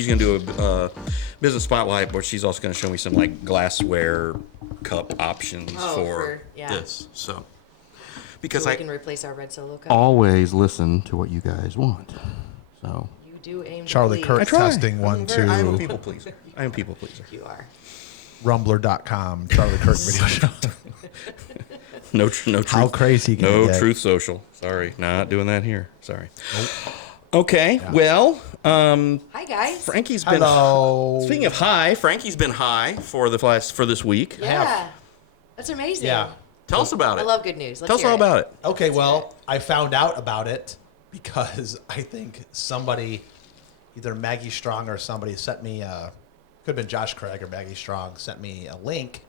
she's going to do a business spotlight, but she's also going to show me some like glassware cup options for this. So, because we can replace our red Solo cup. Always listen to what you guys want. So you do aim Charlie to Kirk testing 1 2. I am a people pleaser. You are. Rumbler.com, Charlie Kirk video show. No truth. How crazy can No it get? Truth Social. Sorry, not doing that here. Sorry. Nope. Okay, well, hi guys. Frankie's been. Hello. Speaking of high, Frankie's been high for this week. Yeah, that's amazing. Yeah. Tell us about it. I love good news. Tell us all about it. Okay, well, I found out about it because I think somebody, either Maggie Strong or somebody, sent me, could have been Josh Craig or Maggie Strong, sent me a link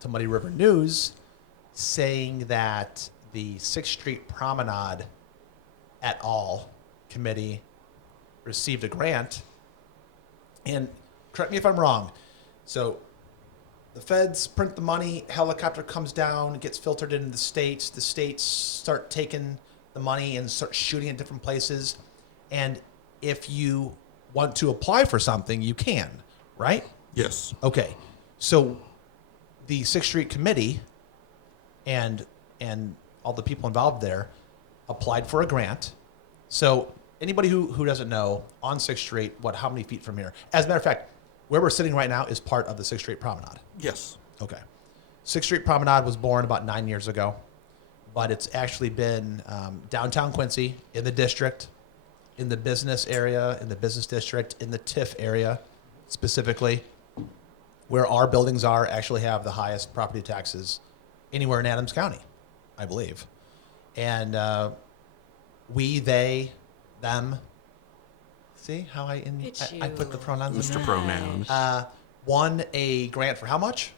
to Muddy River News saying that the 6th Street Promenade et al. Committee received a grant. And correct me if I'm wrong. So the feds print the money, helicopter comes down, gets filtered into the states start taking the money and start shooting in different places. And if you want to apply for something, you can, right? Yes. Okay. So the 6th Street Committee and all the people involved there applied for a grant. So anybody who doesn't know, on 6th Street, how many feet from here? As a matter of fact, where we're sitting right now is part of the 6th Street Promenade. Yes. Okay. 6th Street Promenade was born about 9 years ago, but it's actually been downtown Quincy, in the district, in the business area, in the business district, in the TIF area specifically, where our buildings are, actually have the highest property taxes anywhere in Adams County, I believe. And we, they, them. See how I put the pronouns Mr. in there? Pronouns. Won a grant for how much?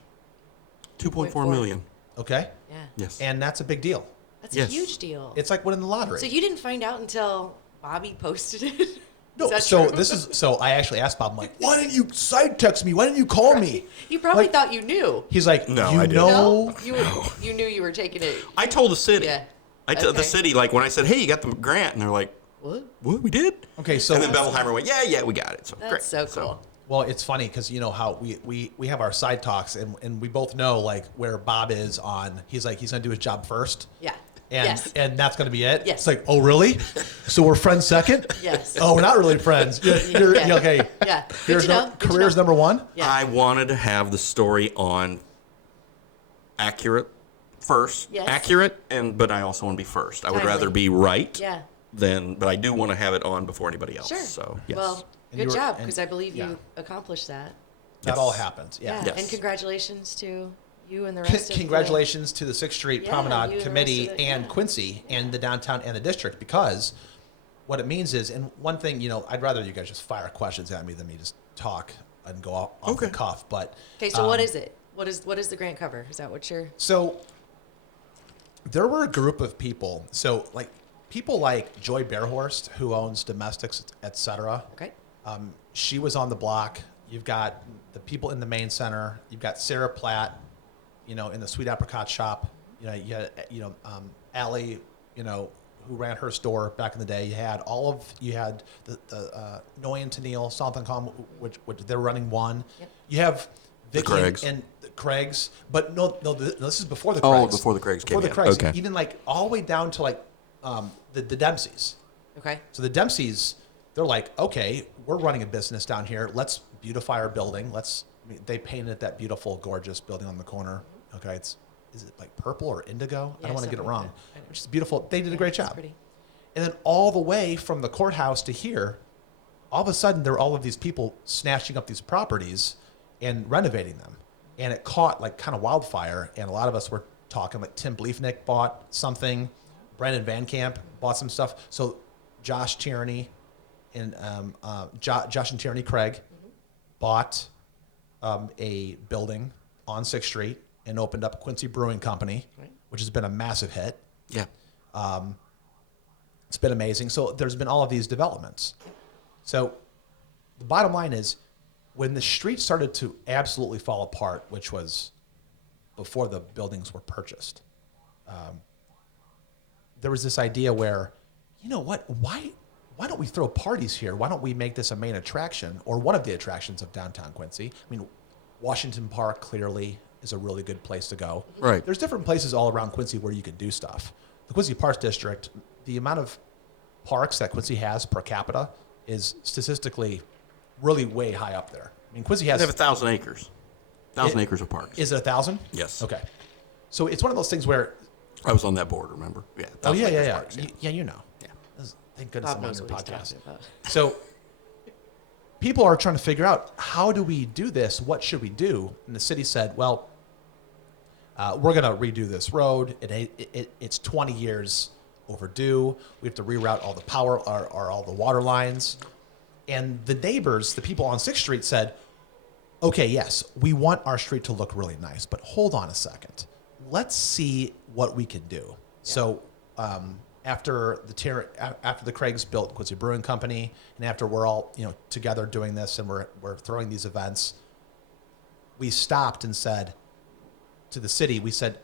$2.4 million. Okay. Yeah. Yes. And that's a big deal. That's a huge deal. It's like winning the lottery. So you didn't find out until Bobby posted it? No, Is that true? so I actually asked Bob, I'm like, why didn't you side text me? Why didn't you call me? He probably Like, thought you knew. He's like, No, you I didn't. know, You knew you were taking it. I told the city. Yeah. I told the city, like, when I said, hey, you got the grant, and they're like, What? what, we did? Okay, so and then Bevelheimer went, yeah, we got it. So That's great. so cool. well, it's funny because you know how we have our side talks and we both know like where Bob is on. He's like he's gonna do his job first. Yeah. And Yes. and that's gonna be it. Yes. It's like, oh really? So we're friends second? Yes. Oh, we're not really friends. You're okay. Yeah. Good to know. Good to Career's know. number one. Yeah. I wanted to have the story on accurate first. Yes. Accurate, but I also want to be first. I would Timely. rather be right Yeah. but I do want to have it on before anybody else. Sure. So, yes. Well, And you good were- job, and- because I believe yeah. you accomplished that. That Yes. all happens. Yeah. Yeah. Yes. And congratulations to you and the rest of Congratulations to the 6th Street Yeah, you Promenade and the Committee rest of it, and yeah. Quincy and the downtown and the district, because what it means is, and one thing, you know, I'd rather you guys just fire questions at me than me just talk and go off the Okay. cuff. But Okay, so what is it? What is the grant cover? Is that what you're... so there were a group of people. So like people like Joy Bearhorst, who owns Domestics, etc. Okay. She was on the block. You've got the people in the main center. You've got Sarah Platt, you know, in the Sweet Apricot shop. You know, you had, Allie, you know, who ran her store back in the day. You had the Noy and Tennille, something called, which they're running one. Yep. You have Vicky Craigs. and the Craigs, but no, this is before the Oh, Craigs. before the Craigs Before came the in. Craigs, Okay. even like all the way down to like the Dempseys. Okay. So the Dempseys, they're like, okay, we're running a business down here. Let's beautify our building. They painted that beautiful, gorgeous building on the corner. Okay, is it like purple or indigo? I Yeah, don't want to get it something wrong. like that. I know. Which is beautiful. They did a great It's job. pretty. And then all the way from the courthouse to here, all of a sudden there are all of these people snatching up these properties and renovating them. And it caught like kind of wildfire. And a lot of us were talking, like Tim Bleefnick bought something. Brandon Van Camp bought some stuff. So Josh Tierney and Josh and Tierney Craig bought a building on 6th Street and opened up Quincy Brewing Company, which has been a massive hit. Yeah. It's been amazing. So there's been all of these developments. So the bottom line is, when the street started to absolutely fall apart, which was before the buildings were purchased, there was this idea where, you know what, why why don't we throw parties here? Why don't we make this a main attraction or one of the attractions of downtown Quincy? I mean, Washington Park clearly is a really good place to go. Right. There's different places all around Quincy where you can do stuff. The Quincy Parks District, the amount of parks that Quincy has per capita is statistically really way high up there. I mean, Quincy has... They have 1,000 acres. 1,000 acres of parks. Is it 1,000? Yes. Okay. So it's one of those things where... I was on that board, remember? Yeah. Oh, yeah. Parks, Yeah, you know. Yeah. Thank goodness Bob I'm on knows your what he's podcast. talking about. So people are trying to figure out, how do we do this? What should we do? And the city said, well, we're going to redo this road. It's 20 years overdue. We have to reroute all the power or all the water lines. And the neighbors, the people on 6th Street said, okay, yes, we want our street to look really nice, but hold on a second. Let's see what we can do. Yeah. So after the Craigs built Quincy Brewing Company, and after we're all together doing this, and we're throwing these events, we stopped and said to the city, we said,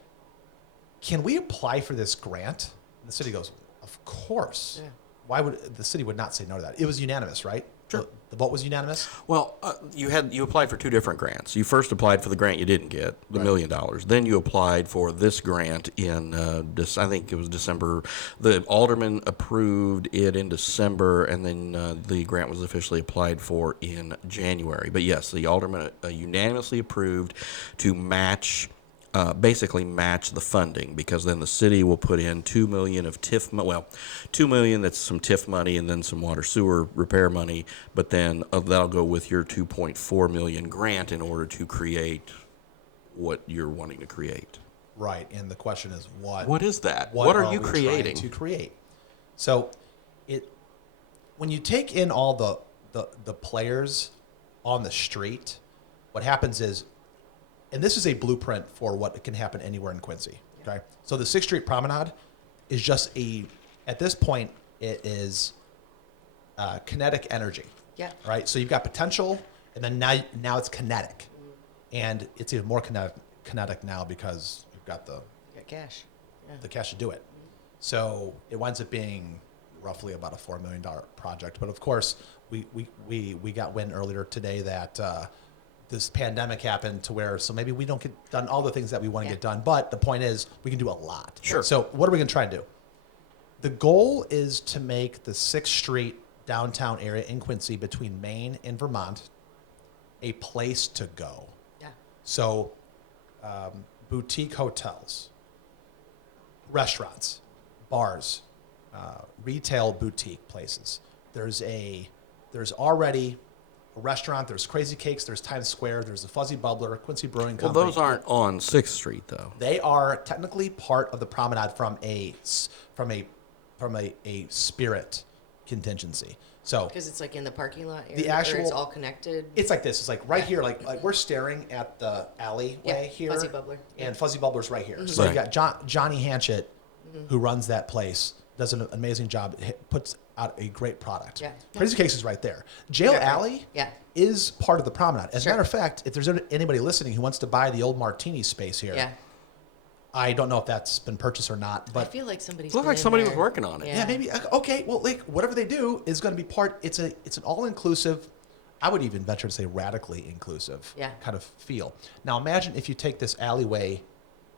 can we apply for this grant? And the city goes, of course. Yeah. Why would the city would not say no to that? It was unanimous, right? Sure. The vote was unanimous? Well, you applied for two different grants. You first applied for the grant you didn't get, the $1 million. Then you applied for this grant in, I think it was December. The alderman approved it in December, and then the grant was officially applied for in January. But yes, the alderman unanimously approved to basically match the funding, because then the city will put in $2 million of TIF $2 million, that's some TIF money, and then some water sewer repair money, but then that'll go with your $2.4 million grant in order to create what you're wanting to create. Right, and the question is what is that? What are you we creating? trying to create? So when you take in all the players on the street, what happens is, and this is a blueprint for what can happen anywhere in Quincy. Okay, so the 6th Street Promenade is just at this point, it is kinetic energy. Yeah. Right. So you've got potential, and then now it's kinetic, and it's even more kinetic now because you've got the cash. Yeah. The cash to do it. So it winds up being roughly about a $4 million project. But of course, we got wind earlier today that. This pandemic happened to where, so maybe we don't get done all the things that we want to get done, but the point is we can do a lot. Sure. So what are we going to try and do? The goal is to make the 6th Street downtown area in Quincy between Maine and Vermont a place to go. Yeah. So boutique hotels, restaurants, bars, retail boutique places. There's already a restaurant, there's Crazy Cakes, there's Times Square, there's the Fuzzy Bubbler, Quincy Brewing Company. Well, those aren't on 6th Street, though. They are technically part of the promenade from a spirit contingency. So because it's like in the parking lot area, the actual, or it's all connected. It's like this. It's like right here, like we're staring at the alleyway here. Fuzzy Bubbler. And Fuzzy Bubbler's right here. Mm-hmm. So right. you got Johnny Hanchett, who runs that place, does an amazing job, puts out a great product. Yeah. Crazy Cakes is right there. Jail Alley is part of the promenade. As a matter of fact, if there's anybody listening who wants to buy the old Martini space here, I don't know if that's been purchased or not, but I feel like somebody's. It looked like somebody was working on it. Yeah, maybe. Okay, well, like whatever they do is going to be part. It's an all-inclusive. I would even venture to say radically inclusive kind of feel. Now imagine if you take this alleyway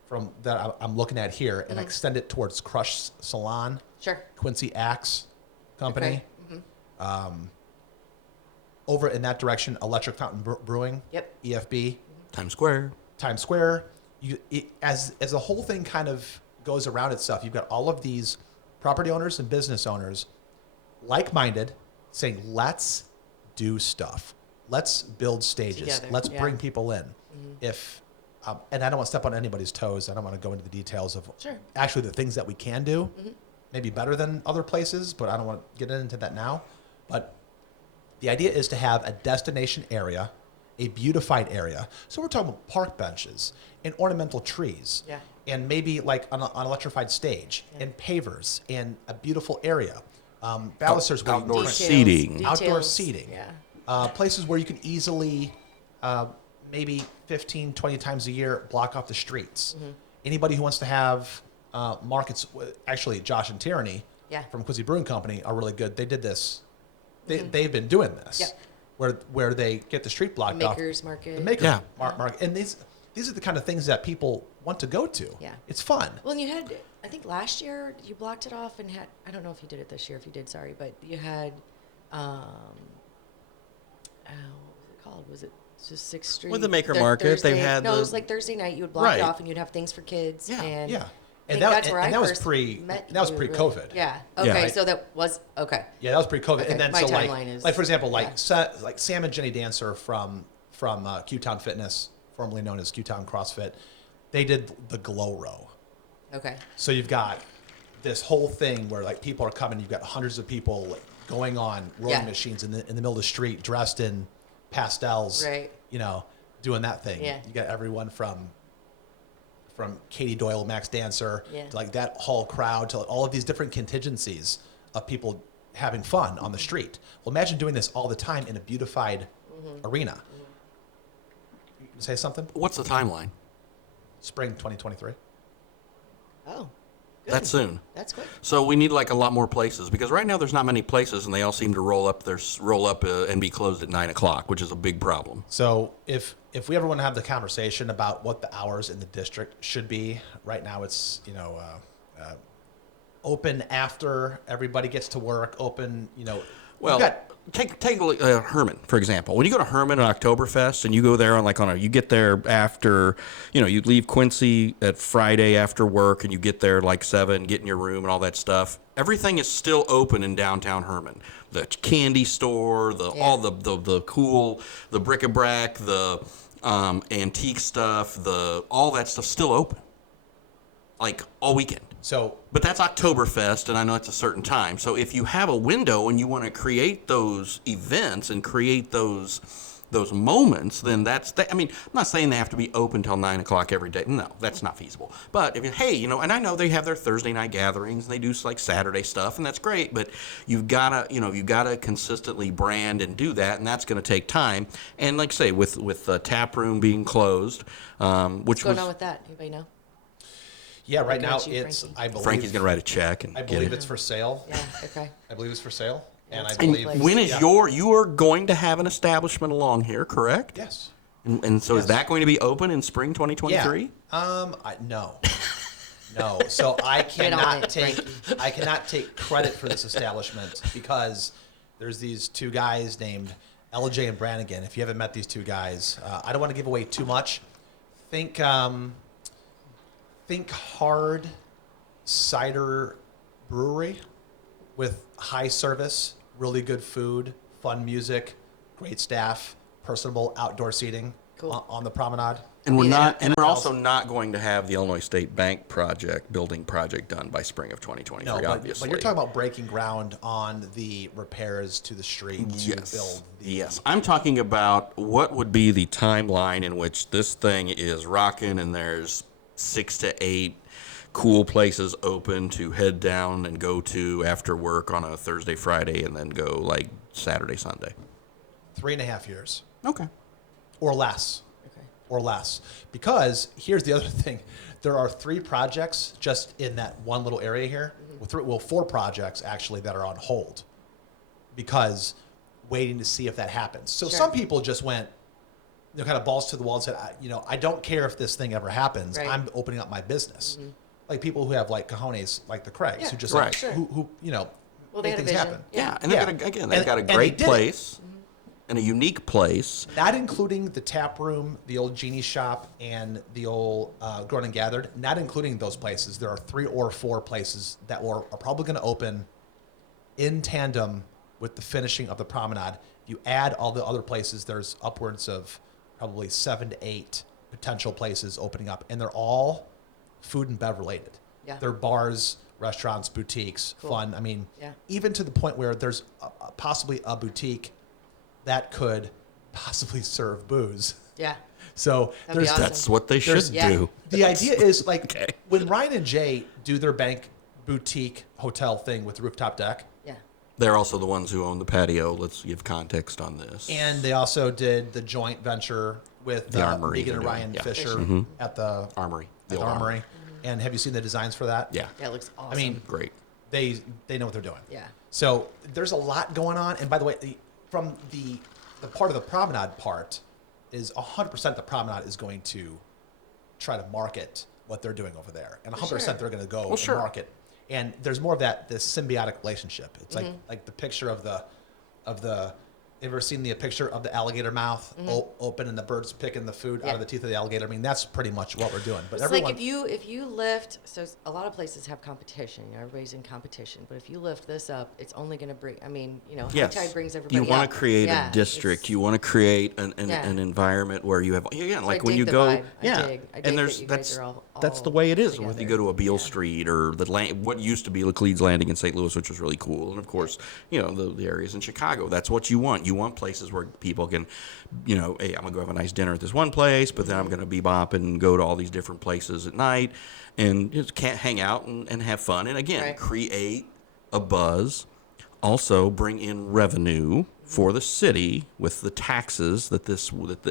from that I'm looking at here and extend it towards Crush Salon, Quincy Axe Company, over in that direction, Electric Fountain Brewing, EFB, Times Square. As the whole thing kind of goes around itself, you've got all of these property owners and business owners, like-minded, saying, let's do stuff. Let's build stages. Together. Let's bring people in. And I don't want to step on anybody's toes. I don't want to go into the details of actually the things that we can do, maybe better than other places, but I don't want to get into that now. But the idea is to have a destination area, a beautified area. So we're talking about park benches and ornamental trees, and maybe like an electrified stage and pavers and a beautiful area. Balusters, outdoor seating. Outdoor seating. Places where you can easily, maybe 15, 20 times a year, block off the streets. Anybody who wants to have markets, actually Josh and Tyranny Yeah. from Quincy Brewing Company are really good. They did this. They've been doing this. Yep. Where they get the street blocked off. Makers Market. The Makers Yeah. Market. And these are the kind of things that people want to go to. Yeah. It's fun. Well, and you had, I think last year you blocked it off and had, I don't know if you did it this year, if you did, sorry, but you had, what was it called? Was it just 6th Street? With the Maker Market, they had no, the- it was like Thursday night. You would block Right. it off and you'd have things for kids. Yeah. And Yeah. I And think that, that's where and I that was first pre met that was you, pre-COVID. really. Yeah. Yeah. Okay. Right. So that was okay. Yeah, that was pre-COVID. Okay, And then my so timeline is- like for example, like yeah. like Sam and Jenny Dancer from Q-Town Fitness, formerly known as Q-Town CrossFit, they did the Glow Row. Okay. So you've got this whole thing where like people are coming. You've got hundreds of people like, going on rowing Yeah. machines in the middle of the street, dressed in pastels. Right. You know, doing that thing. Yeah. You got everyone from Katie Doyle, Max Dancer, Yeah. to like that whole crowd, to all of these different contingencies of people having fun on the street. Well, imagine doing this all the time in a beautified arena. You can say something? What's the timeline? Spring 2023. Oh, That's soon. that's quick. So we need like a lot more places because right now there's not many places and they all seem to roll up and be closed at 9 o'clock, which is a big problem. So if we ever want to have the conversation about what the hours in the district should be, right now it's open after everybody gets to work. Open, Well, you've got- take a look at Herman, for example. When you go to Herman on Oktoberfest and you go there you get there after, you leave Quincy at Friday after work and you get there like 7, get in your room and all that stuff. Everything is still open in downtown Herman. The candy store, all the cool, the bric-a-brac, the antique stuff, all that stuff still open. Like all weekend. so But that's Oktoberfest, and I know it's a certain time. So if you have a window and you want to create those events and create those moments, then I mean, I'm not saying they have to be open till 9 o'clock every day. No, that's not feasible. But and I know they have their Thursday night gatherings, and they do like Saturday stuff, and that's great. But you've gotta consistently brand and do that, and that's going to take time. And like I say, with the tap room being closed, What's going on with that? Anybody know? yeah, right now Look at you, it's Frankie. I believe Frankie's going to write a check and I get believe it. it's for sale. Yeah. Okay. I believe it's for sale, and I That's believe place. When is yeah. you are going to have an establishment along here, correct? Yes. And so is Yes. that going to be open in spring 2023? Yeah. No. No. So I Get on cannot it, take Frankie. I cannot take credit for this establishment because there's these two guys named LJ and Brannigan. If you haven't met these two guys, I don't want to give away too much. Think hard cider brewery with high service, really good food, fun music, great staff, personable outdoor seating Cool. on the promenade. And we're Yeah. not, and we're And also not going to have the Illinois State Bank building project done by spring of 2023. No, obviously. but you're talking about breaking ground on the repairs to the street Yes. to build the Yes. I'm talking about what would be the timeline in which this thing is rocking and there's 6 to 8 cool places open to head down and go to after work on a Thursday, Friday, and then go like Saturday, Sunday. 3.5 years Okay. or less. Okay. Or less. Because here's the other thing. There are 3 projects just in that one little area here. Well, 4 projects actually that are on hold because waiting to see if that happens. So Sure. some people just went, kind of balls to the wall and said, I don't care if this thing ever happens. Right. I'm opening up my business. Like people who have like cojones, like the Craigs, Yeah, who just Right. like, Sure. who Well, they make had a things vision. happen. Yeah, and they've Yeah. they've got a And they great did it. place and a unique place. Not including the tap room, the old Genie shop, and the old Grown and Gathered. Not including those places. There are 3 or 4 places that are probably going to open in tandem with the finishing of the promenade. If you add all the other places, there's upwards of probably 7 to 8 potential places opening up, and they're all food and bev related. Yeah. They're bars, restaurants, boutiques, Cool. fun. I mean, Yeah. even to the point where there's possibly a boutique that could possibly serve booze. Yeah. So That'd be there's awesome. That's what they There's- should Yeah. do. the idea is like Okay. when Ryan and Jay do their bank boutique hotel thing with the rooftop deck, Yeah. They're also the ones who own the patio. Let's give context on this. and they also did the joint venture with The Armory Megan they're and doing, Ryan yeah. Fisher at the Armory. at the Armory. And have you seen the designs for that? Yeah. That looks awesome. I mean, Great. they know what they're doing. Yeah. So there's a lot going on. And by the way, from the part of the Promenade part is 100% the Promenade is going to try to market what they're doing over there, and 100% sure. they're going to go Well, sure. and market. And there's more of this symbiotic relationship. It's like the picture of the. Ever seen the picture of the alligator mouth open and the birds picking the food out of the teeth of the alligator? I mean, that's pretty much what we're doing. But It's everyone, like if you lift, so a lot of places have competition. You know, everybody's in competition. But if you lift this up, it's only going to bring. I mean, you know, high Yes. tide brings everybody. You want up. to create Yeah, a district. it's- You want to create an Yeah. environment where you have again, So like I when dig you the go, vibe. I yeah, dig and that you guys are that's all the way it is. When you together. go to a Beale Yeah. Street or what used to be Laclede's Landing in St. Louis, which was really cool, and of course, you know the areas in Chicago. That's what you want. You want places where people can, you know, hey, I'm gonna go have a nice dinner at this one place, but then I'm gonna bebop and go to all these different places at night, and just can't hang out and have fun. And again, Right. create a buzz. Also, bring in revenue for the city with the taxes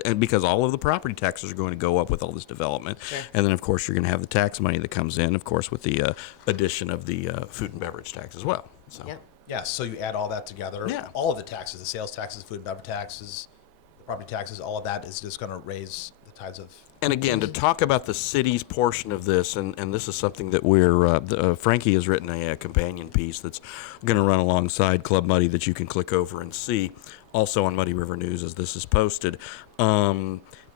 and because all of the property taxes are going to go up with all this development, Sure. and then of course you're going to have the tax money that comes in, of course, with the addition of the food and beverage tax as well. So. Yep. yeah. So you add all that together. Yeah. All of the taxes, the sales taxes, food and beverage taxes, the property taxes, all of that is just going to raise the tides of. And again, to talk about the city's portion of this, and this is something that Frankie has written a companion piece that's going to run alongside Club Muddy that you can click over and see, also on Muddy River News as this is posted.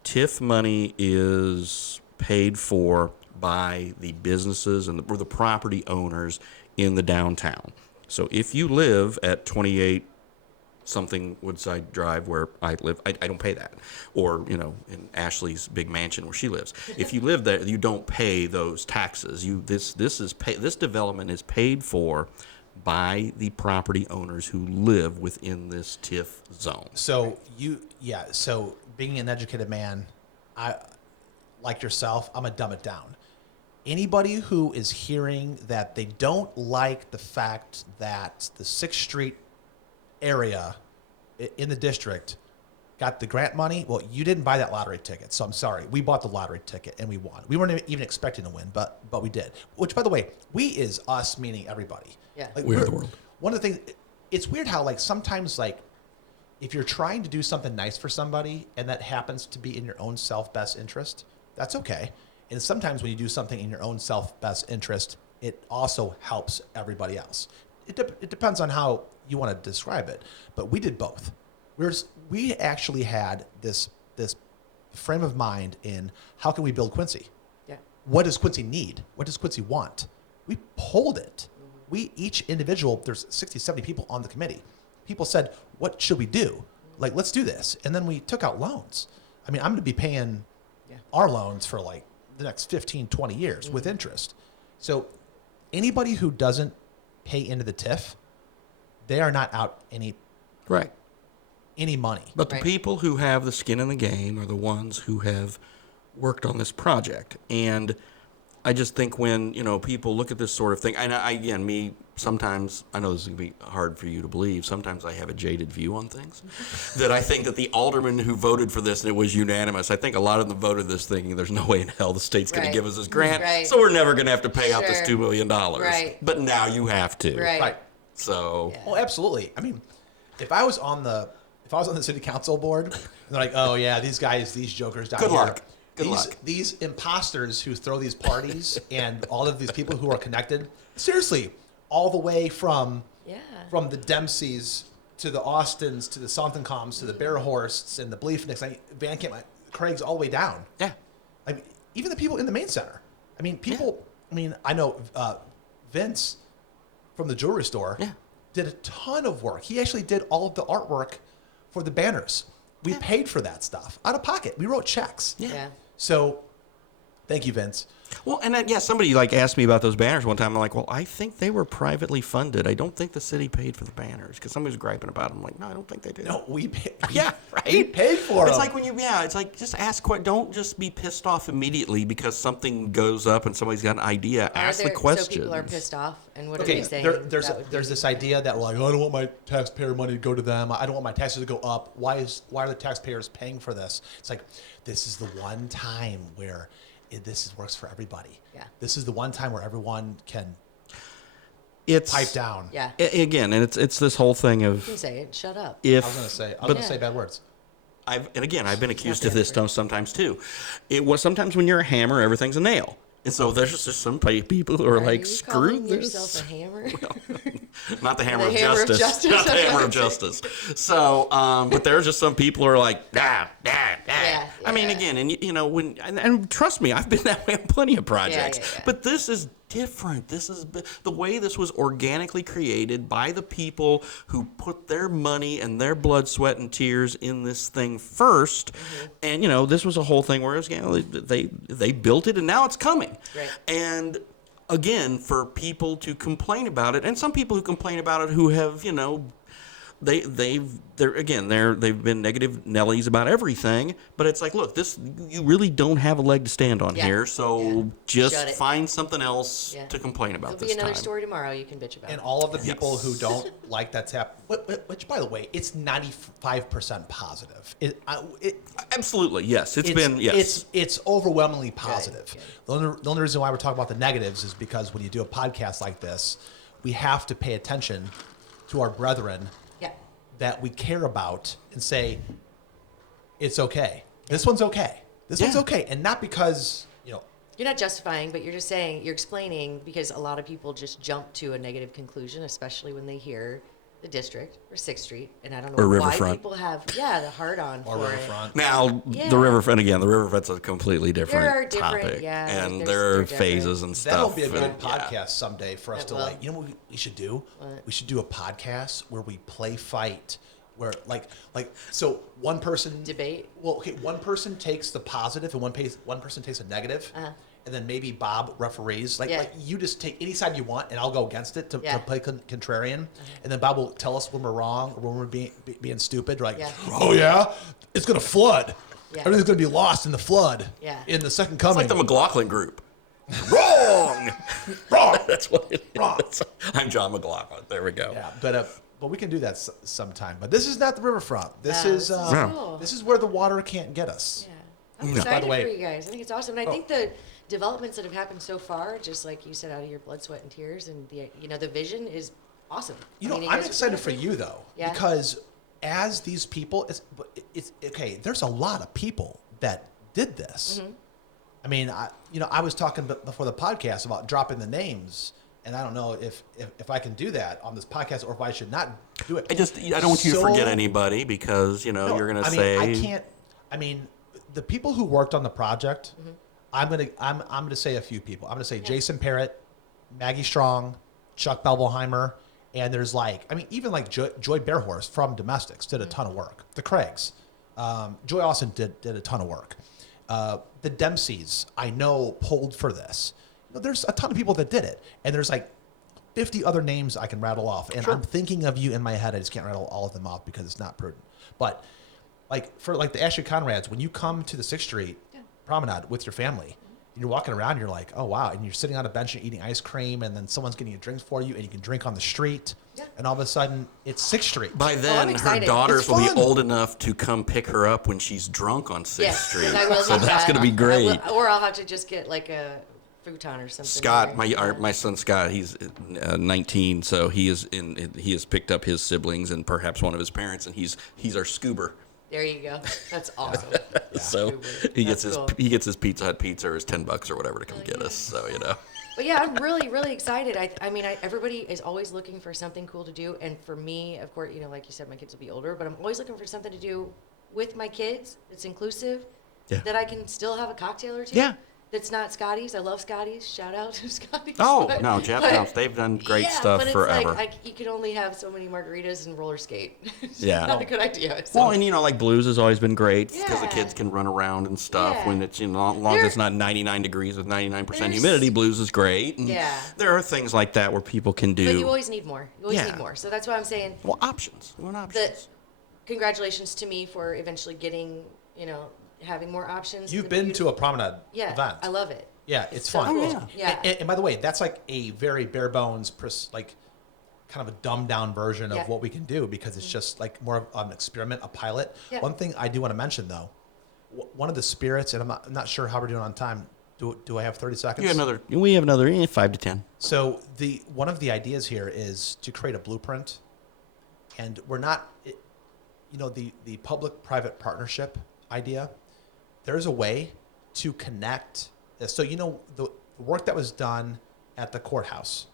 TIF money is paid for by the businesses or the property owners in the downtown. So if you live at 28 something Woodside Drive where I live, I don't pay that. Or, you know, in Ashley's big mansion where she lives. If you live there, you don't pay those taxes. This development is paid for by the property owners who live within this TIF zone. So so being an educated man, I like yourself, I'm gonna dumb it down. Anybody who is hearing that they don't like the fact that the 6th Street area in the district got the grant money, well, you didn't buy that lottery ticket, so I'm sorry. We bought the lottery ticket and we won. We weren't even expecting to win, but we did. Which, by the way, we is us, meaning everybody. Yeah. Like, We are the world. One of the things, it's weird how like sometimes like if you're trying to do something nice for somebody and that happens to be in your own self-best interest, that's okay. And sometimes when you do something in your own self-best interest, it also helps everybody else. It depends on how you want to describe it, but we did both. We actually had this frame of mind in how can we build Quincy? Yeah. What does Quincy need? What does Quincy want? We pulled it. We each individual, there's 60, 70 people on the committee. People said, what should we do? Like, let's do this. And then we took out loans. I mean, I'm going to be paying our loans for like the next 15, 20 years with interest. So anybody who doesn't pay into the TIF, they are not out any money. But the Right. people who have the skin in the game are the ones who have worked on this project. And I just think when, you know, people look at this sort of thing, and sometimes, I know this is going to be hard for you to believe, sometimes I have a jaded view on things, that I think that the aldermen who voted for this, and it was unanimous, I think a lot of them voted this thinking there's no way in hell the state's going to Right. give us this grant, Right. so we're never going to have to pay out this Sure. $2 million. Right. But now you have to. Right. So, Yeah. Oh, absolutely. I mean, if I was on the city council board, and they're like, oh yeah, these jokers down Good here. luck. Good luck. These imposters who throw these parties and all of these people who are connected, seriously, all the way from the Dempseys to the Austins to the Sontenkoms to the Bearhorsts and the Bleefnicks, Van Camp, Craig's all the way down. yeah. I mean, even the people in the main center. I mean, people. I mean, I know Vince from the jewelry store did a ton of work. He actually did all of the artwork for the banners. We paid for that stuff out of pocket. We wrote checks. Yeah. So, thank you, Vince. Well, and somebody like asked me about those banners one time. I'm like, well, I think they were privately funded. I don't think the city paid for the banners because somebody was griping about them. I'm like, no, I don't think they did. No, we paid. Yeah, right. We paid for It's them. like it's like just ask. Don't just be pissed off immediately because something goes up and somebody's got an idea. Ask the questions. So people are pissed off, and what are Okay, they saying? there's this idea that we're like, oh, I don't want my taxpayer money to go to them. I don't want my taxes to go up. Why are the taxpayers paying for this? It's like, this is the one time where works for everybody. Yeah. This is the one time where everyone can it's pipe down. Yeah. Again, and it's this whole thing You of can say it. Shut up. if I was gonna say bad words. I've been accused not of this the stuff sometimes too. It was sometimes when you're a hammer, everything's a nail. And so there's just some people who are like, you screw calling this. yourself a hammer? Not the hammer, The of, hammer of justice. justice. Not the hammer of justice. So, but there's just some people who are like, Yeah, I mean, yeah. again, and and trust me, I've been that way on plenty of projects. Yeah. But this is different. This is the way this was organically created by the people who put their money and their blood, sweat, and tears in this thing first. And this was a whole thing where it was, they built it, and now it's coming. Right. And again, for people to complain about it, and some people who complain about it who have, they've been negative Nellies about everything, but it's like, look, you really don't have a leg to stand on Yeah. here, so Yeah. just Shut it. find something else Yeah. to complain about There'll this be another time. story tomorrow you can bitch about. And all of the people Yes. who don't like that's happening, which, by the way, it's 95% positive. Absolutely, yes. It's been, yes. It's overwhelmingly positive. good. The only reason why we're talking about the negatives is because when you do a podcast like this, we have to pay attention to our brethren Yeah. that we care about and say, it's okay. This one's okay. This one's Yeah. okay. And not because, You're not justifying, but you're just saying, you're explaining, because a lot of people just jump to a negative conclusion, especially when they hear the district or 6th Street. And I don't know Or why Riverfront. people have, the hard on or for riverfront. Now, Yeah. the riverfront, again, the riverfront's a completely different are different, topic. yeah, And they're there are different. phases and stuff. That'll be a good and, yeah. podcast someday for us It to will. like. You know what we should do? What? We should do a podcast where we play fight, where so one person Debate? Well, okay, one person takes the positive and one person takes a negative, and then maybe Bob referees. Yeah. Like you just take any side you want, and I'll go against it to Yeah. play contrarian, and then Bob will tell us when we're wrong or when we're being stupid. We're like, Yeah. oh yeah, it's gonna flood. Yeah. Everything's gonna be lost in the flood. Yeah. In the second It's coming. like the McLaughlin group. wrong. Wrong. That's what it Wrong. is. I'm John McLaughlin. There we go. Yeah, but we can do that sometime. But this is not the riverfront. This No, is this is cool. this is where the water can't get us. Yeah. I'm No. excited By the way- for you guys. I think it's awesome. And I think the developments that have happened so far, just like you said, out of your blood, sweat, and tears, and the vision is awesome. You know, I mean, I'm guys are excited for doing you though, Yeah. because as these people, it's okay. There's a lot of people that did this. Mm-hmm. I mean, I was talking before the podcast about dropping the names, and I don't know if I can do that on this podcast or if I should not do it. I don't want you to So- forget anybody because, No, you're going to I mean, say. I can't. I mean, the people who worked on the project, Mm-hmm. I'm gonna say a few people. I'm gonna say Jason Parrott, Maggie Strong, Chuck Belvelheimer, and there's even Joy Bearhorse from Domestics did a ton of work. The Craigs, Joy Austin did a ton of work. The Dempseys, I know, pulled for this. There's a ton of people that did it, and there's 50 other names I can rattle off, and I'm thinking of you in my head. I just can't rattle all of them off because it's not prudent. But for the Ashley Conrads, when you come to the 6th Street Promenade with your family, and you're walking around, you're like, oh wow, and you're sitting on a bench and eating ice cream, and then someone's getting you drinks for you, and you can drink on the street, and all of a sudden it's 6th Street. By then, her excited. daughters It's will be fun. old enough to come pick her up when she's drunk on 6th Yeah, Street. I will So do that's that. going to be I will- great. or I'll have to just get a futon or something. Scott, there. my son Scott, he's 19, so he has picked up his siblings and perhaps one of his parents, and he's our scuba. There you go. That's awesome. So Scuba. he gets That's cool. he gets his Pizza Hut pizza or his $10 or whatever to come get us. So But yeah, I'm really, really excited. I mean, everybody is always looking for something cool to do. And for me, of course, like you said, my kids will be older, but I'm always looking for something to do with my kids that's inclusive, Yeah. that I can still have a cocktail or two. Yeah. That's not Scotty's. I love Scotty's. Shout out to Scotty's. Oh But- no, Jeff but- House, they've done great yeah, stuff but it's forever. you can only have so many margaritas and roller skate. It's Yeah. not a good idea. So. Well, and like Blues has always been great because the Yeah. kids can run around and stuff Yeah. when it's long as it's There- not 99 degrees with 99% There's- humidity. Blues is great. And Yeah. there are things like that where people can do. But you always need more. You always Yeah. need more. So that's why I'm saying options. We want options. congratulations to me for eventually getting, having more options. You've The been beauty- to a Promenade Yeah, event. I love it. Yeah, it's so fun. cool. yeah. Yeah. And by the way, that's a very bare bones, kind of a dumbed down version Yeah. of what we can do because it's just more of an experiment, a pilot. Yeah. One thing I do want to mention though, one of the spirits, and I'm not sure how we're doing on time. Do I have 30 seconds? We have another 5 to 10. So one of the ideas here is to create a blueprint, and we're not, the public-private partnership idea. There's a way to connect. So the work that was done at the courthouse,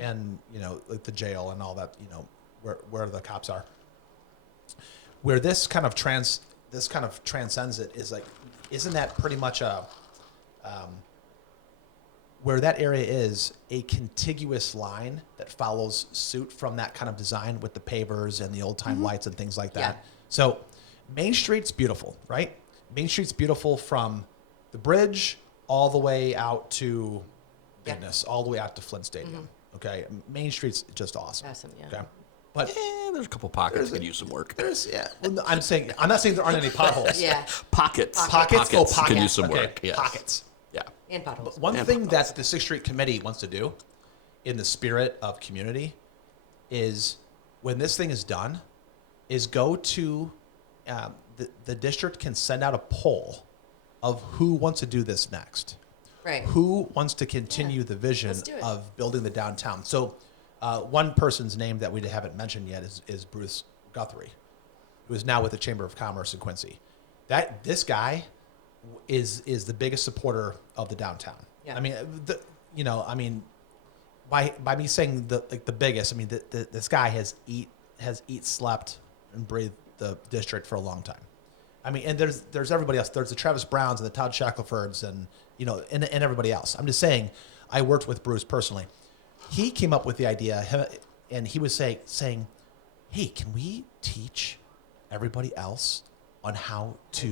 and like the jail and all that, where the cops are. Where this kind of transcends it is like, isn't that pretty much where that area is a contiguous line that follows suit from that kind of design with the pavers and the old time lights and things like that. Yeah. So Main Street's beautiful, right? Main Street's beautiful from the bridge all the way out to goodness, all the way out to Flint Stadium. Okay, Main Street's just awesome. Awesome, yeah. Okay, but There's a couple pockets that could use some work. well, no, I'm not saying there aren't any potholes. Yeah. Pockets. Pockets. Could use some Okay, work. Yes. pockets. Yeah. And potholes. One And thing potholes. that the 6th Street Committee wants to do in the spirit of community is when this thing is done, is go to the district can send out a poll of who wants to do this next. Right. Who wants to continue the vision Let's do it. of building the downtown? So one person's name that we haven't mentioned yet is Bruce Guthrie, who is now with the Chamber of Commerce in Quincy. This guy is the biggest supporter of the downtown. Yeah. I mean, by me saying the biggest, I mean this guy has slept and breathed the district for a long time. I mean, and there's everybody else. There's the Travis Browns and the Todd Shacklefords and and everybody else. I'm just saying, I worked with Bruce personally. He came up with the idea, and he was saying, "Hey, can we teach everybody else on how to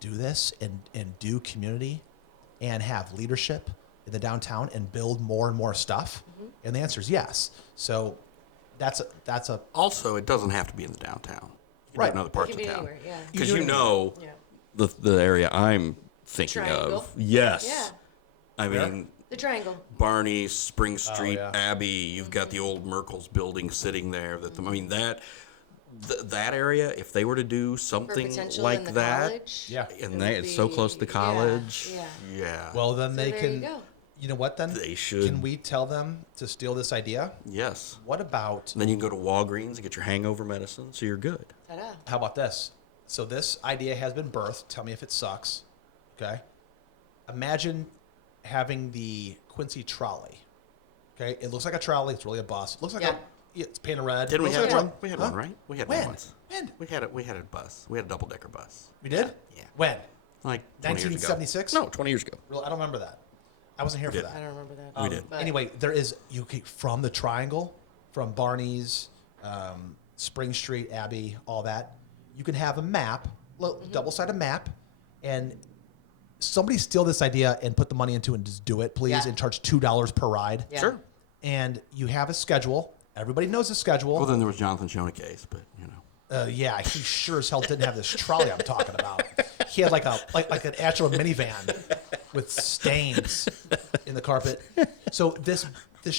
do this and do community and have leadership in the downtown and build more and more stuff?" And the answer is yes. So that's a Also, it doesn't have to be in the downtown. You can Right. do it in other parts It of can be town. anywhere, yeah. Because Yeah. the area I'm thinking Triangle. of. Yes. Yeah. I mean, The triangle. Barney, Spring Street, yeah. Abbey. You've got the old Merkel's building sitting there. That area, if they were to do For something potential like in the that, college. Yeah. and it it's so would close to the be- college. Yeah. Yeah. well. Then So they there can. you go. You know what? Then They should. Can we tell them to steal this idea? Yes. What about? And then you can go to Walgreens and get your hangover medicine, so you're good. Ta-da. How about this? So this idea has been birthed. Tell me if it sucks. Okay. Imagine having the Quincy trolley. Okay. It looks like a trolley. It's really a bus. It looks like it's painted red. Didn't we Looks have like a one? tro- We had Huh? one, right? We had When? one once. When? We had a bus. We had a double decker bus. We did? Yeah. When? Like 20 years ago. 1976? No, 20 years ago. Really? I don't remember that. I wasn't here for did. that. I don't remember that. We did. But Anyway, there is from the triangle, from Barney's, Spring Street, Abbey, all that. You can have a map, double-sided map, and somebody steal this idea and put the money into it and just do it, please, Yeah. and charge $2 per ride. Yeah. Sure. And you have a schedule. Everybody knows the schedule. Well, then there was Jonathan Shona case, but Yeah, he sure as hell didn't have this trolley I'm talking about. He had like an actual minivan with stains in the carpet. So this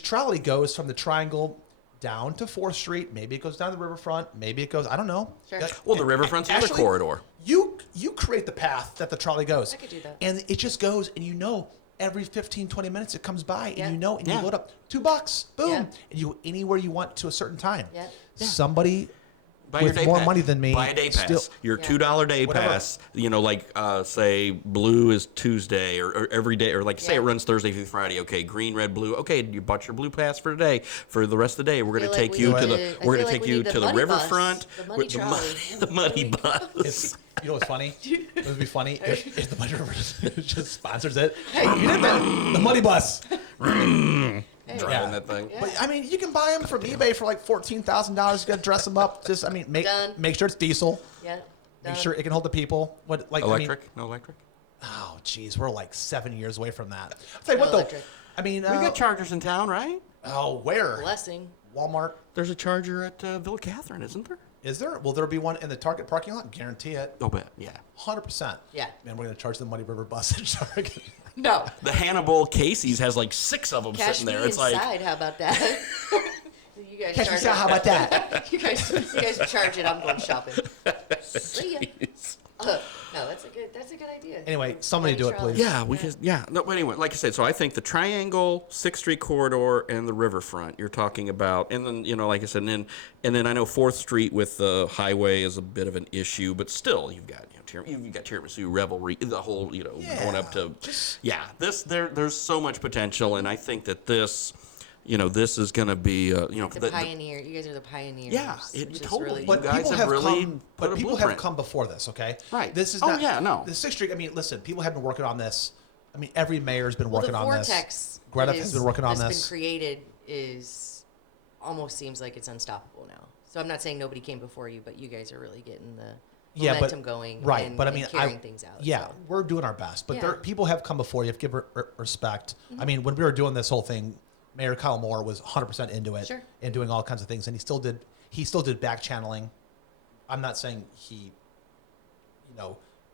trolley goes from the triangle down to 4th Street. Maybe it goes down the riverfront. Maybe it goes, I don't know. Sure. Well, the riverfront's the other Actually, corridor. You create the path that the trolley goes. I could do that. And it just goes, and every 15, 20 minutes it comes by, Yeah. and and you Yeah. load up $2, boom, Yeah. and you go anywhere you want to a certain time. Yeah. Somebody Buy your with day more pass. money than me. Buy a day pass. still- Your Yeah. $2 day Whatever. pass. Say blue is Tuesday or every day, or say Yeah. it runs Thursday through Friday. Okay, green, red, blue. Okay, you bought your blue pass for today. For the rest of the day, we're going to feel like take we you need to to- the. I We're feel going like to take we you need to the the money bus, riverfront. the money with trolley. the money bus. You know what's funny? It would be funny if the Money River just sponsors it. Hey, you did that. The Money Bus. Hey, Driving that thing. Yeah. But I mean, you can buy them from eBay for like $14,000. You got to dress them up. Just Done. make sure it's diesel. Yeah. Make done. sure it can hold the people. Electric? No electric? Oh, geez, we're like 7 years away from that. I'll tell you No what though. electric. I mean, We got chargers in town, right? oh, where? Blessing. Walmart. There's a charger at Villa Catherine, isn't there? Is there? Will there be one in the Target parking lot? Guarantee it. I'll bet. Yeah. 100%. Yeah. Man, we're gonna charge the Muddy River bus at Target. No. The Hannibal Casey's has like 6 of them Cash sitting me there. It's inside. like How about that? You guys Catch me charge out. How about that? you guys charge it. I'm going shopping. See ya. No, that's a good idea. Anyway, somebody Maggie do it, Trolley. please. Yeah, we could. Yeah. No, but anyway, like I said, so I think the Triangle, 6th Street corridor, and the riverfront. You're talking about, and then like I said, and then I know 4th Street with the highway is a bit of an issue, but still, you've got you've got Tiramisu, Revelry, the whole going up to there's so much potential, and I think that this. This is going to be, The pioneer. You guys are the pioneers. Yeah, which is totally. really You But guys people have have really come. put But a people have blueprint. come before this. Okay. Right. This is Oh, not. yeah, no. The 6th Street. I mean, listen. People have been working on this. I mean, every mayor's been working the on this. vortex Greta that has been working on that's this. been created is almost seems like it's unstoppable now. So I'm not saying nobody came before you, but you guys are really getting the momentum going. Right, and, but I and mean, carrying things out. Yeah, so. we're doing our best, but Yeah. people have come before. You have to give respect. I mean, when we were doing this whole thing, Mayor Kyle Moore was 100% into it Sure. and doing all kinds of things, and he still did back channeling. I'm not saying he,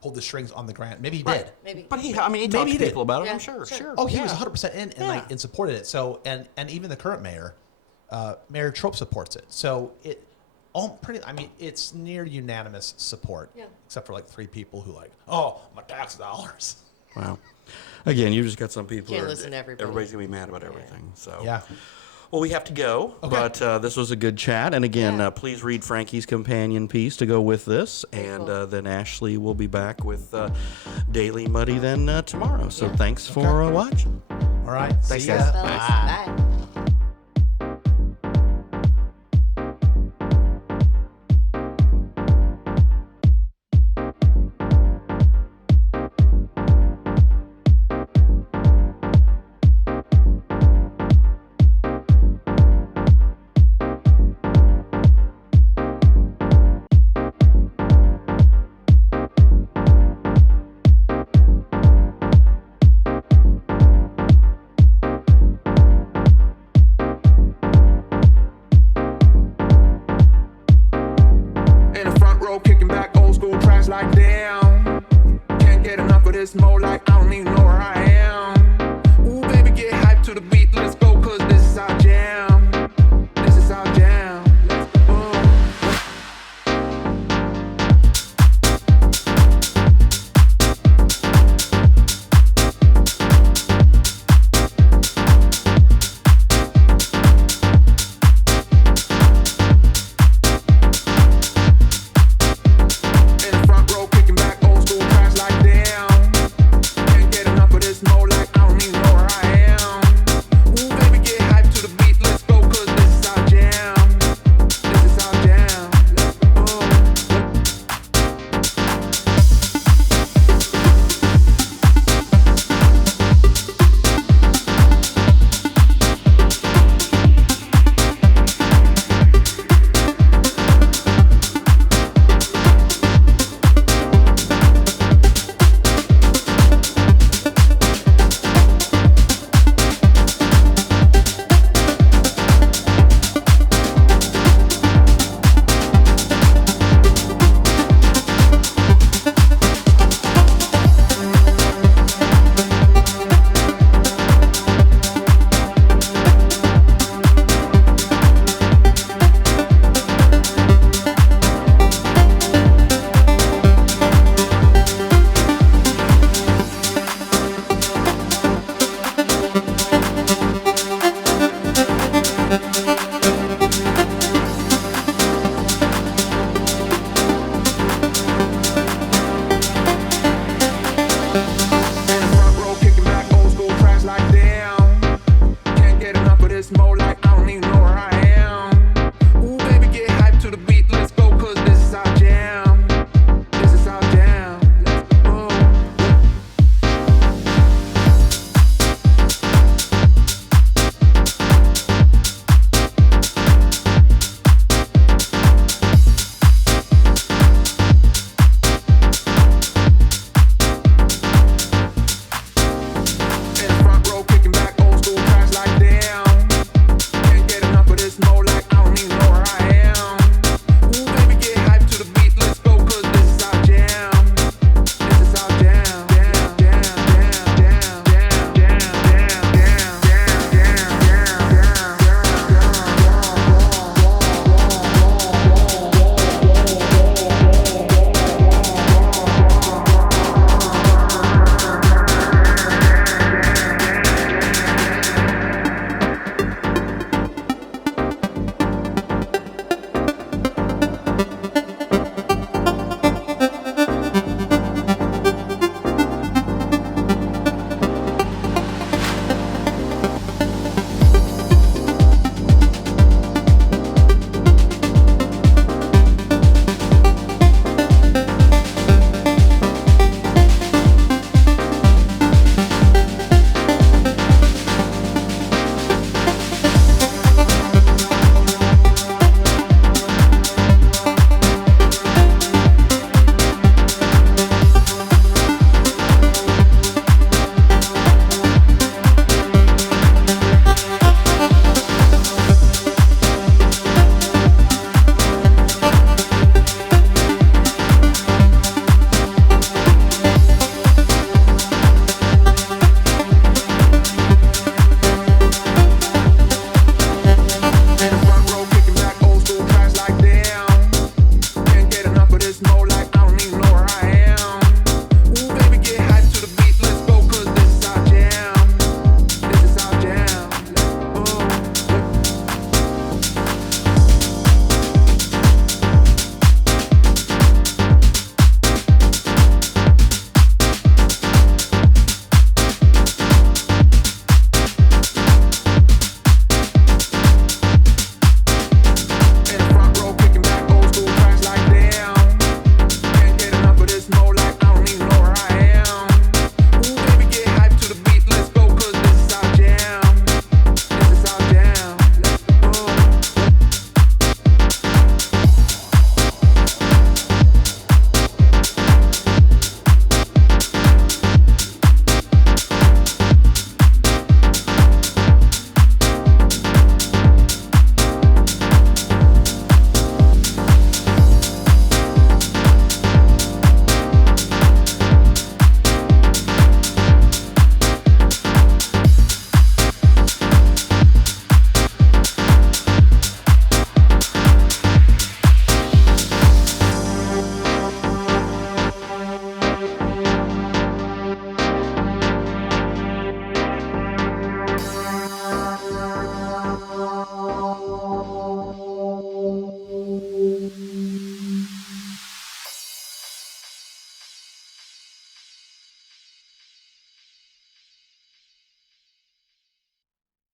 pulled the strings on the grant. Maybe he did. Maybe. But he Maybe talked he to did. people about it. Yeah, I'm sure. sure. Oh, he Yeah. was 100% in and and supported it. So and even the current mayor, Mayor Trope supports it. So it's near unanimous support. Yeah. Except for like 3 people who my tax dollars. Wow. Again, you just got some people. Can't listen to everybody. Everybody's gonna be mad about everything. So Yeah. Well, we have to go, but this was a good chat. And again, Yeah. please read Frankie's companion piece to go with this. And cool. then Ashley will be back with Daily Muddy then tomorrow. So Yeah. thanks for watching. All right. Thanks, See guys. ya. Fellas, Bye. bye. In the front row, kicking back old school tracks like damn. Can't get enough of this mo like